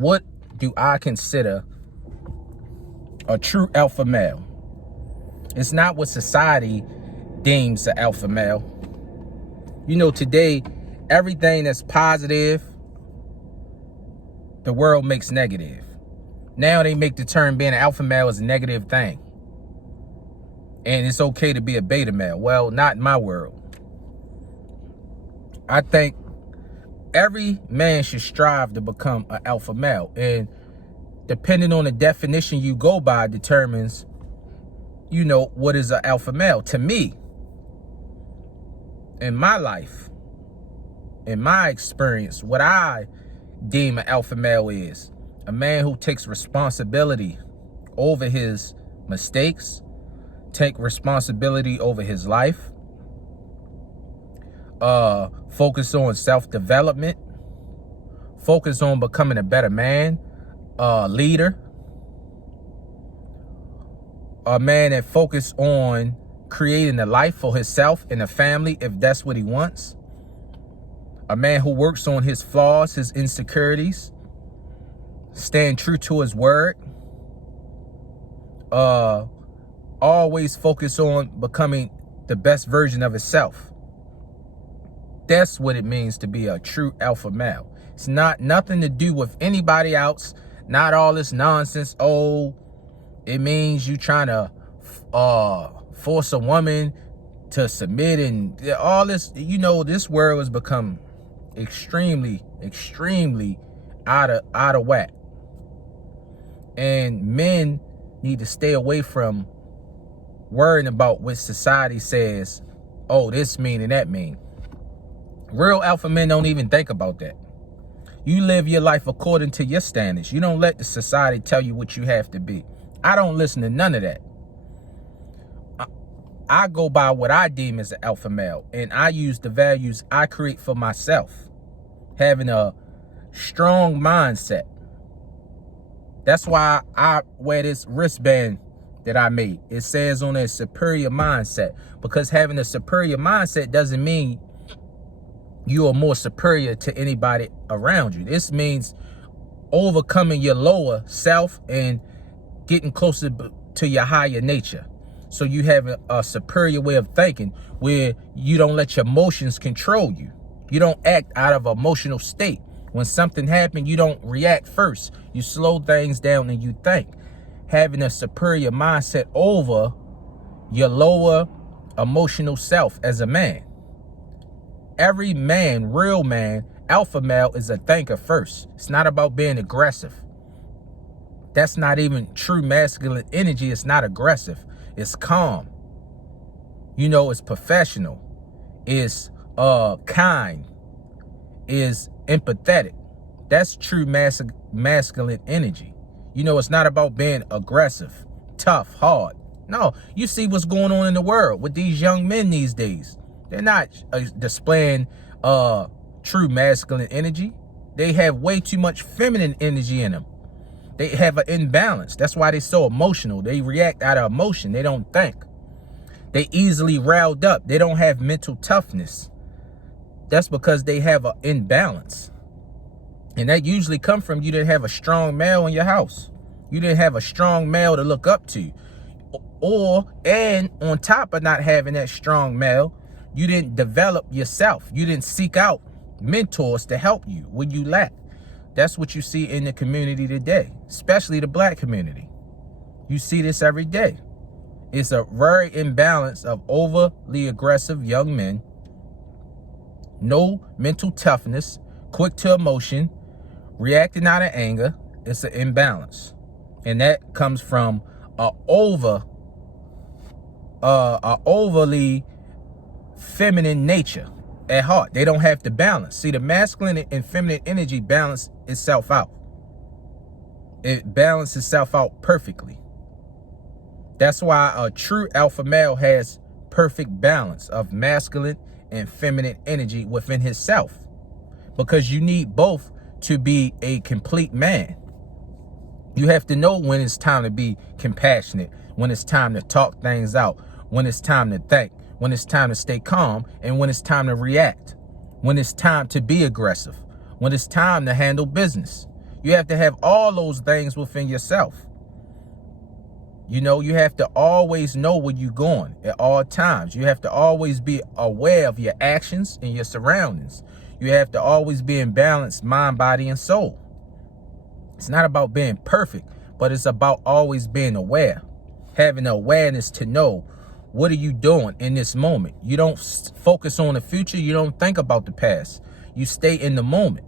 what do I consider a true alpha male? It's not what society deems an alpha male. You know, today, everything that's positive, the world makes negative. Now they make the term being an alpha male as a negative thing. And it's okay to be a beta male. Well, not in my world. I think every man should strive to become an alpha male. And depending on the definition you go by determines, you know, what is an alpha male. To me, in my life, in my experience, what I deem an alpha male is a man who takes responsibility over his mistakes, take responsibility over his life, focus on self-development, focus on becoming a better man, leader, a man that focus on creating a life for himself and a family if that's what he wants, a man who works on his flaws, his insecurities, staying true to his word, always focus on becoming the best version of himself. That's what it means to be a true alpha male. It's not nothing to do with anybody else, not all this nonsense. Oh, it means you trying to force a woman to submit and all this. You know, this world has become extremely out of whack. And men need to stay away from worrying about what society says. Oh, this mean and that mean. Real alpha men don't even think about that. You live your life according to your standards. You don't let the society tell you what you have to be. I don't listen to none of that. I go by what I deem as an alpha male, and I use the values I create for myself. Having a strong mindset. That's why I wear this wristband that I made. It says on a superior mindset, because having a superior mindset doesn't mean you are more superior to anybody around you. This means overcoming your lower self and getting closer to your higher nature. So you have a superior way of thinking where you don't let your emotions control you. You don't act out of an emotional state. When something happens, you don't react first. You slow things down and you think. Having a superior mindset over your lower emotional self as a man. Every man, real man, alpha male is a thinker first. It's not about being aggressive. That's not even true masculine energy. It's not aggressive. It's calm. You know, it's professional. It's kind. Is empathetic. That's true masculine energy. You know, it's not about being aggressive, tough, hard. No, you see what's going on in the world with these young men these days. They're not displaying true masculine energy. They have way too much feminine energy in them. They have an imbalance. That's why they're so emotional. They react out of emotion. They don't think. They easily riled up. They don't have mental toughness. That's because they have an imbalance. And that usually comes from you didn't have a strong male in your house. You didn't have a strong male to look up to. And on top of not having that strong male, you didn't develop yourself. You didn't seek out mentors to help you when you lack. That's what you see in the community today, especially the black community. You see this every day. It's a very imbalance of overly aggressive young men, no mental toughness, quick to emotion, reacting out of anger. It's an imbalance. And that comes from a overly feminine nature at heart. They don't have the balance. See, the masculine and feminine energy balance itself out. It balances itself out perfectly. That's why a true alpha male has perfect balance of masculine and feminine energy within himself, because you need both to be a complete man. You have to know when it's time to be compassionate, when it's time to talk things out, when it's time to think, when it's time to stay calm, and when it's time to react, when it's time to be aggressive, when it's time to handle business. You have to have all those things within yourself. You know, you have to always know where you're going at all times. You have to always be aware of your actions and your surroundings. You have to always be in balance, mind, body, and soul. It's not about being perfect, but it's about always being aware, having the awareness to know what are you doing in this moment. You don't focus on the future. You don't think about the past. You stay in the moment.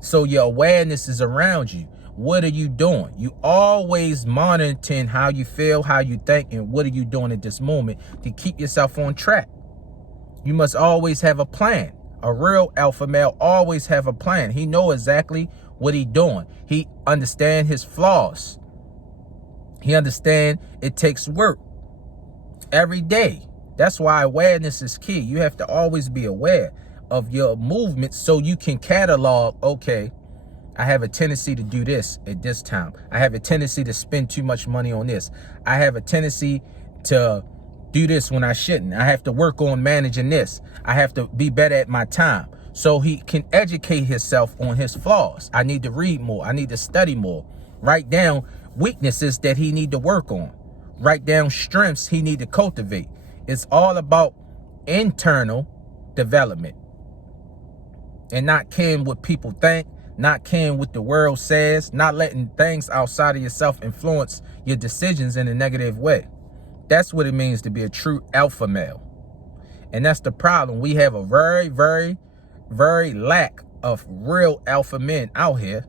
So your awareness is around you. What are you doing? You always monitoring how you feel, how you think, and what are you doing at this moment to keep yourself on track. You must always have a plan. A real alpha male always have a plan. He know exactly what he doing. He understand his flaws. He understand it takes work every day. That's why awareness is key. You have to always be aware of your movements so you can catalog, okay, I have a tendency to do this at this time. I have a tendency to spend too much money on this. I have a tendency to do this when I shouldn't. I have to work on managing this. I have to be better at my time. So he can educate himself on his flaws. I need to read more. I need to study more. Write down weaknesses that he need to work on. Write down strengths he need to cultivate. It's all about internal development and not caring what people think, not caring what the world says, not letting things outside of yourself influence your decisions in a negative way. That's what it means to be a true alpha male. And that's the problem. We have a very, very, very lack of real alpha men out here.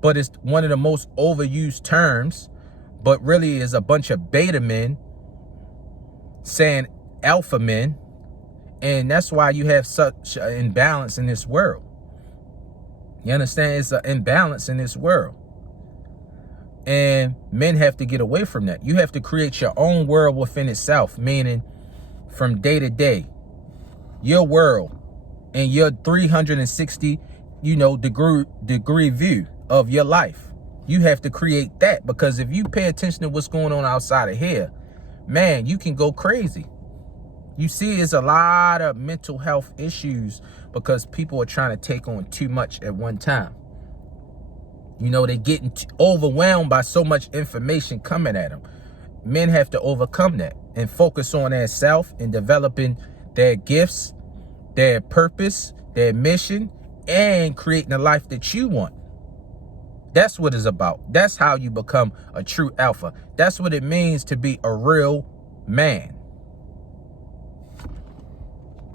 But it's one of the most overused terms, but really is a bunch of beta men saying alpha men. And that's why you have such an imbalance in this world. You understand? It's an imbalance in this world. And men have to get away from that. You have to create your own world within itself, meaning from day to day, your world and your 360, degree view of your life. You have to create that, because if you pay attention to what's going on outside of here, man, you can go crazy. You see, there's a lot of mental health issues because people are trying to take on too much at one time. You know, they're getting overwhelmed by so much information coming at them. Men have to overcome that and focus on their self and developing their gifts, their purpose, their mission, and creating the life that you want. That's what it's about. That's how you become a true alpha. That's what it means to be a real man.